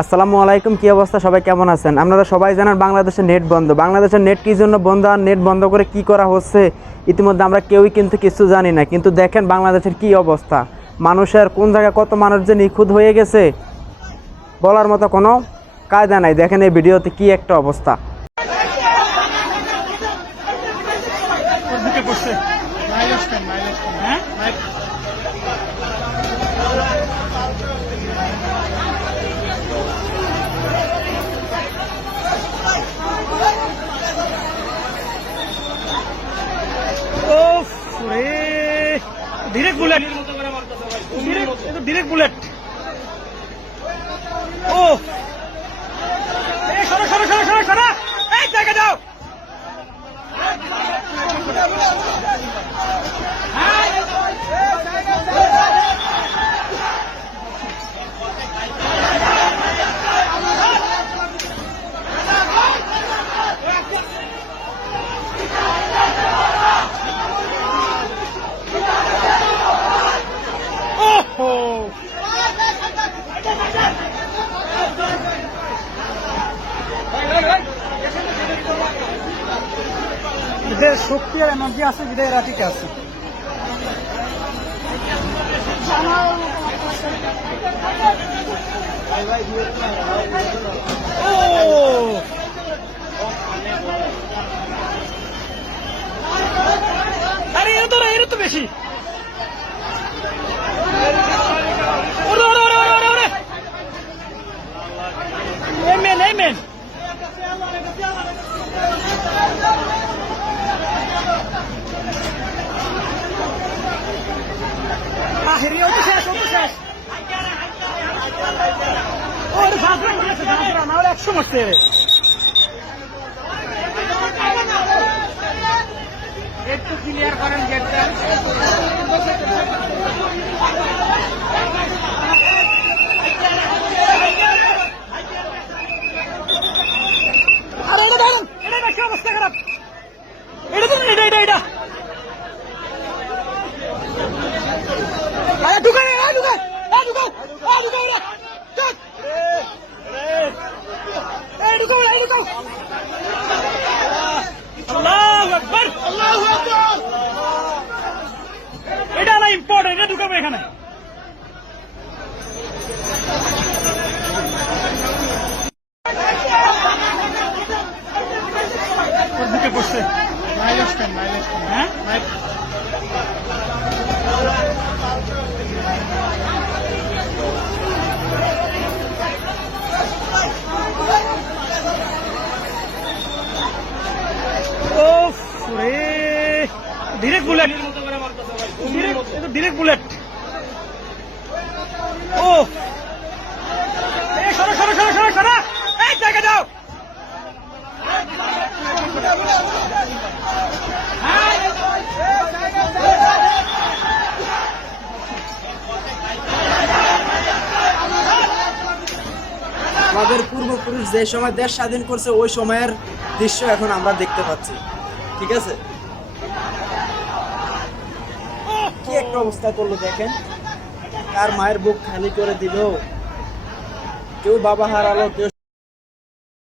আসসালামু আলাইকুম, কি অবস্থা? সবাই কেমন আছেন? আপনারা সবাই জানেন বাংলাদেশের নেট বন্ধ। বাংলাদেশের নেট কি জন্য বন্ধ আর নেট বন্ধ করে কি করা হচ্ছে? ইতিমধ্যে আমরা কেউই কিন্তু কিছু জানি না। কিন্তু দেখেন বাংলাদেশের কি অবস্থা। মানুষের কোন জায়গায় কত মানুষ যে নিখুঁত হয়ে গেছে, বলার মতো কোনো কায়দা নাই। দেখেন এই ভিডিওতে কি একটা অবস্থা। হ্যাঁ? ডিরেক্ট বুলেট ডিরেক্ট বুলেট ও সরো সরো সরো সরো সরো এই জায়গা যাও এদের শক্তি আর এনার্জি আছে বিদায় এরা ঠিক আছে। ও আরে এরা তো না এরা তো বেশি ওরে ওরে ওরে ওরে ওরে ওরে Amen, amen. আহেরি ও তো শেষ ও তো শেষ ওরে সাঁতরা গিয়েছে সাঁতরা না হলে একশো মরছে রে একটু ক্লিয়ার করেন গেটটা মাইলেজ কম মাইলেজ কম হ্যাঁ ডিরেক্ট বুলেট ডিরেক্ট বুলেট ও সরো সরো সরো সরো সরো এই জায়গা আমাদের পূর্বপুরুষ যে সময় দেশ স্বাধীন করছে, ওই সময়ের দৃশ্য এখন আমরা দেখতে পাচ্ছি। ঠিক আছে? কি একটা অবস্থা করল দেখেন। কার মায়ের বুক খালি করে দিল। কেউ বাবা হারালো, কেউ